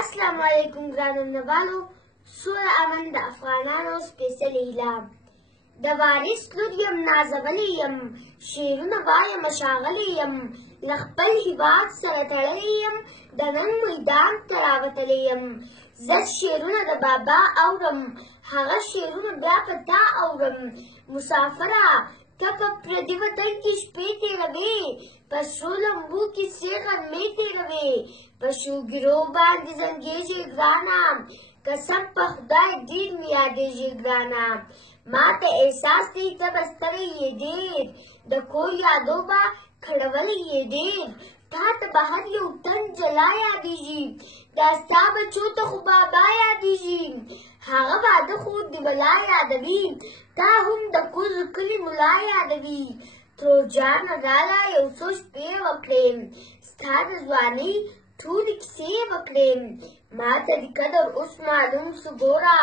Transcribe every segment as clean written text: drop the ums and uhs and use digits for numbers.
السلام علیکم ګرانو مینهوالو. سوله امن د افغانانو سپېڅلی اعلان. د وارث لور یم نازولی یم، شعرونه وایم ښاغلی یم، له خپل هېواد سره تړلی یم، د ننګ میدان ته راوتلی یم. زه شعرونه د بابا اورم، هغه شعرونه بیا په تا اورم. مسافره ته په پردي وطن کې شپې تېروې، په سرو لمبو کې سرې غرمې تېروې، په شوګیرو باندې زنګېږې ګرانه، قسم په خدای ډېر مې یادېږې ګرانه. ما ته احساس دی ته به ستړی یې ډېر، د کور یادو به کړولی یې ډېر. تا ته به هر یو تن جلا یادېږي، دا ستا بچو ته خو بابا یادېږي. هغه واده خو د ملا یادوي، تا هم د کوزو کلي ملا یادوي. ترور جانه راله یو څو شپې وکړې، ستا د ځوانۍ ټولې کیسې وکړې. ما ته د قدر اوس معلوم سو ګوره،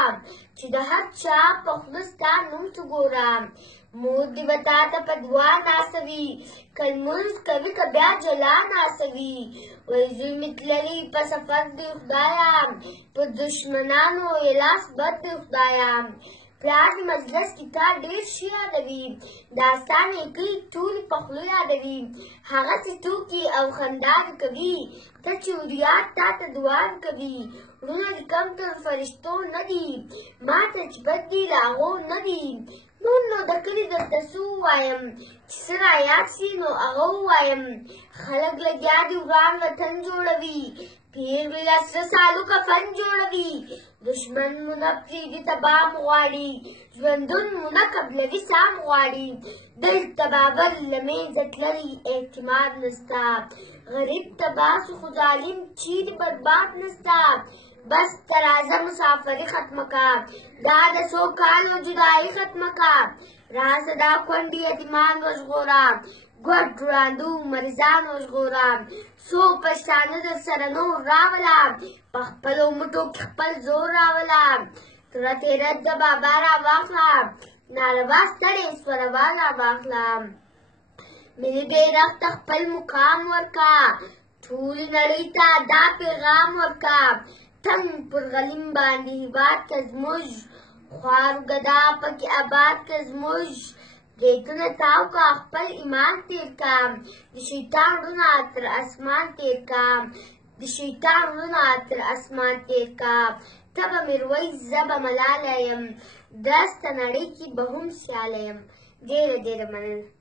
چې د هر چا په خوله ستا نوم سو ګوره. مور دې به تا ته په دعا ناسوي، که لمونځ کوي که بیا جلا ناسوي. وایي زوی مې تللی په سفر دی خدایه، په دشمنانو یې لاس بد دی خدایه. پلار د مجلس کې تا ډېر ښه یادوي، دا ستا نیکۍ ټولې په خوله یادوي. هغسې ټوکې او خنداوې کوي، ته چې وریاد تا ته دعاوې کوي. وروڼه دې کم تر فرښتو نه دي، ما ته چې بد دي له هغو نه دي. نور نو د کلي درته څه ووایم، چې څه رایاد شي نو هغه ووایم. خلک لګیا دي وران وطن جوړوي، پیر وي له سره سالو کفن جوړوي. دشمن مو نه پرېږدي تباه مو غواړي، ژوندون مو نه قبلوي ساه مو غواړي. دلته باور له منځه تللی اعتماد نسته، غریب تباه سو خو ظالم چیرې برباد نسته. بس ته راځه مسافري ختمه که، دا د څو کالو جدایي ختمه که. راځه دا کونډې یتیمان وژغوره، ګوډ ړانده مریضان وژغوره. څو پښتانه در سره نور راوله، په خپلو مټو کې خپل زور راوله. توره تیره د بابا راواخله، ناروا ستړې سوروال راواخله. ملي بیرغ ته خپل مقام ورکه، ټولې نړۍ ته دا پیغام ورکه. تنګ پر غلیم باندې هېواد که زموږ، خوار ګدا پکې آباد که زموږ. بریتونه تاو که خپل ایمان تېر که، د شیطان وروڼه تر اسمان تېر که، د شیطان وروڼه تر اسمان تېر که. ته به میرویس زه به ملاله یم، درسته نړۍ کې به هم سیاله یم. ډېره ډېره مننه.